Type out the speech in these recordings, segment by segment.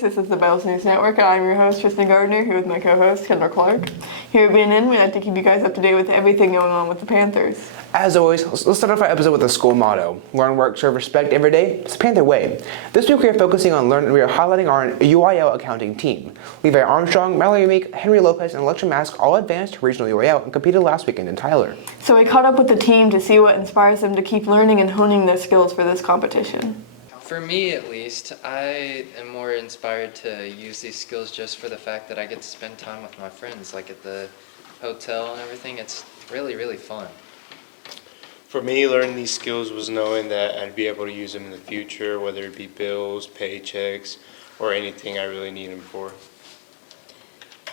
Panthers. This is the Bells News Network, and I'm your host, Tristan Gardner, here with my co-host, Kendall Clark. Here at BNN, we like to keep you guys up to date with everything going on with the Panthers. As always, let's start off our episode with a school motto. Learn, work, serve, respect every day. It's the Panther way. This week we are focusing on learning. We are highlighting our UIL accounting team. Levi Armstrong, Mallory Meek, Henry Lopez, and Electra Mask all advanced to regional UIL and competed last weekend in Tyler. So we caught up with the team to see what inspires them to keep learning and honing their skills for this competition. For me, at least, I am more inspired to use these skills just for the fact that I get to spend time with my friends, like at the hotel and everything. It's really, really fun. For me, learning these skills was knowing that I'd be able to use them in the future, whether it be bills, paychecks, or anything I really need them for.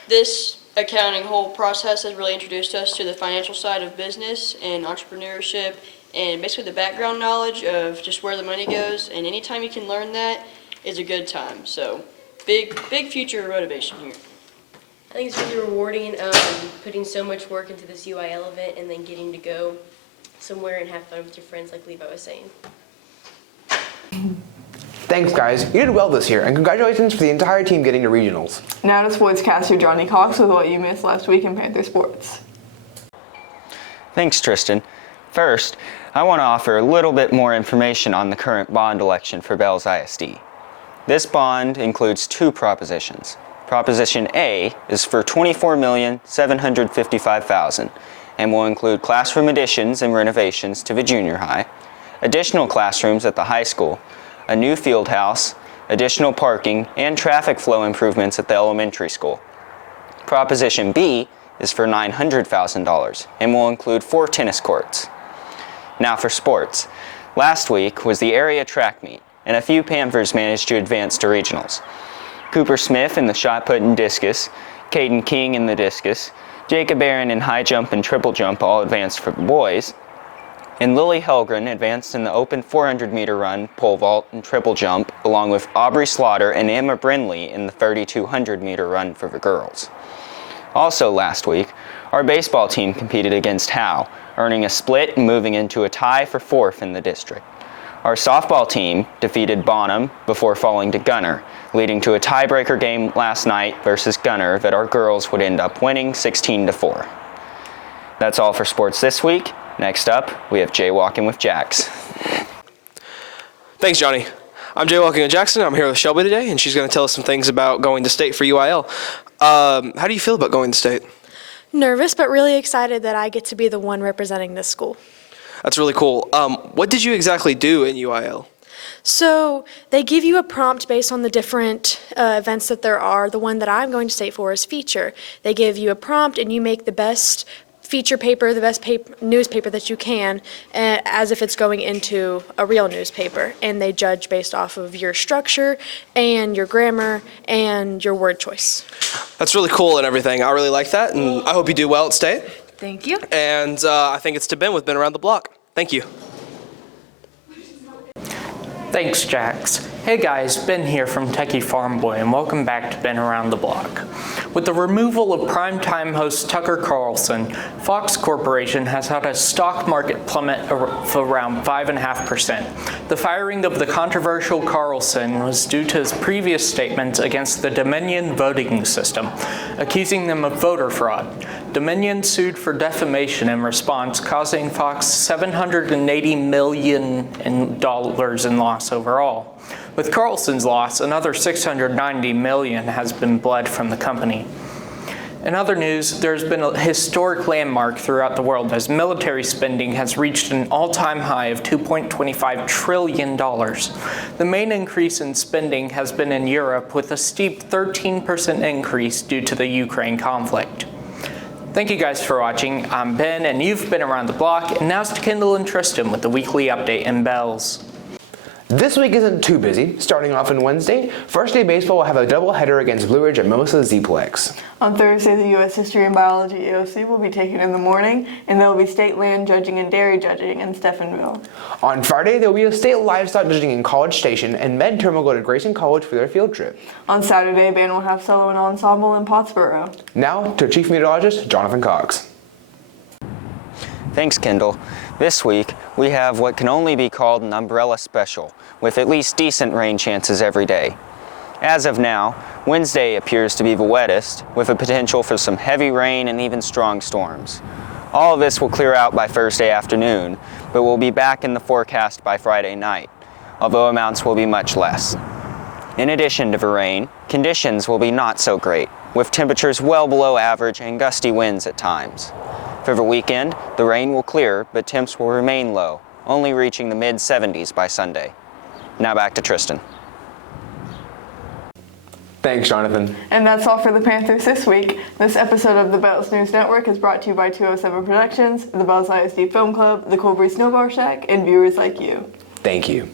This accounting whole process has really introduced us to the financial side of business and entrepreneurship, and basically the background knowledge of just where the money goes, and anytime you can learn that is a good time. So big future motivation here. I think it's really rewarding putting so much work into this UIL event and then getting to go somewhere and have fun with your friends like Levi was saying. Thanks, guys. You did well this year, and congratulations for the entire team getting to regionals. Now to sportscaster Johnny Cox with what you missed last week in Panther sports. Thanks, Tristan. First, I want to offer a little bit more information on the current bond election for Bells ISD. This bond includes two propositions. Proposition A is for $24,755,000 and will include classroom additions and renovations to the junior high, additional classrooms at the high school, a new field house, additional parking, and traffic flow improvements at the elementary school. Proposition B is for $900,000 and will include 4 tennis courts. Now for sports. Last week was the area track meet, and a few Panthers managed to advance to regionals. Cooper Smith in the shot put and discus, Caden King in the discus, Jacob Aaron in high jump and triple jump all advanced for the boys, and Lily Helgren advanced in the open 400-meter run, pole vault, and triple jump, along with Aubrey Slaughter and Emma Brindley in the 3,200-meter run for the girls. Also last week, our baseball team competed against Howe, earning a split and moving into a tie for 4th in the district. Our softball team defeated Bonham before falling to Gunner, leading to a tiebreaker game last night versus Gunner that our girls would end up winning 16-4. That's all for sports this week. Next up, we have Jaywalking with Jax. Thanks, Johnny. I'm Jaywalking with Jackson. I'm here with Shelby today, and she's going to tell us some things about going to state for UIL. How do you feel about going to state? Nervous, but really excited that I get to be the one representing this school. That's really cool. What did you exactly do in UIL? So they give you a prompt based on the different events that there are. The one that I'm going to state for is feature. They give you a prompt and you make the best feature paper, the best newspaper that you can, as if it's going into a real newspaper. And they judge based off of your structure and your grammar and your word choice. That's really cool and everything. I really like that, and I hope you do well at state. Thank you. And I think it's to Ben with Ben Around the Block. Thank you. Thanks, Jax. Hey guys, Ben here from Techie Farm Boy, and welcome back to Ben Around the Block. With the removal of primetime host Tucker Carlson, Fox Corporation has had a stock market plummet of around 5.5%. The firing of the controversial Carlson was due to his previous statements against the Dominion voting system, accusing them of voter fraud. Dominion sued for defamation in response, causing Fox $780 million in loss overall. With Carlson's loss, another $690 million has been bled from the company. In other news, there's been a historic landmark throughout the world as military spending has reached an all-time high of $2.25 trillion. The main increase in spending has been in Europe, with a steep 13% increase due to the Ukraine conflict. Thank you guys for watching. I'm Ben, and you've been around the block, and now's to Kendall and Tristan with the weekly update in Bells. This week isn't too busy. Starting off on Wednesday, First Day Baseball will have a doubleheader against Blue Ridge at Mimosa Zplex. On Thursday, the U.S. History and Biology EOC will be taken in the morning, and there will be state land judging and dairy judging in Stephenville. On Friday, there will be a state livestock judging in College Station, and Med-Term will go to Grayson College for their field trip. On Saturday, band will have solo and ensemble in Pottsboro. Now to Chief Meteorologist Jonathan Cox. Thanks, Kendall. This week, we have what can only be called an umbrella special, with at least decent rain chances every day. As of now, Wednesday appears to be the wettest, with a potential for some heavy rain and even strong storms. All of this will clear out by Thursday afternoon, but we'll be back in the forecast by Friday night, although amounts will be much less. In addition to the rain, conditions will be not so great, with temperatures well below average and gusty winds at times. For the weekend, the rain will clear, but temps will remain low, only reaching the mid-70s by Sunday. Now back to Tristan. Thanks, Jonathan. And that's all for the Panthers this week. This episode of the Bells News Network is brought to you by 207 Productions, the Bells ISD Film Club, the Colbury Snowball Shack, and viewers like you. Thank you.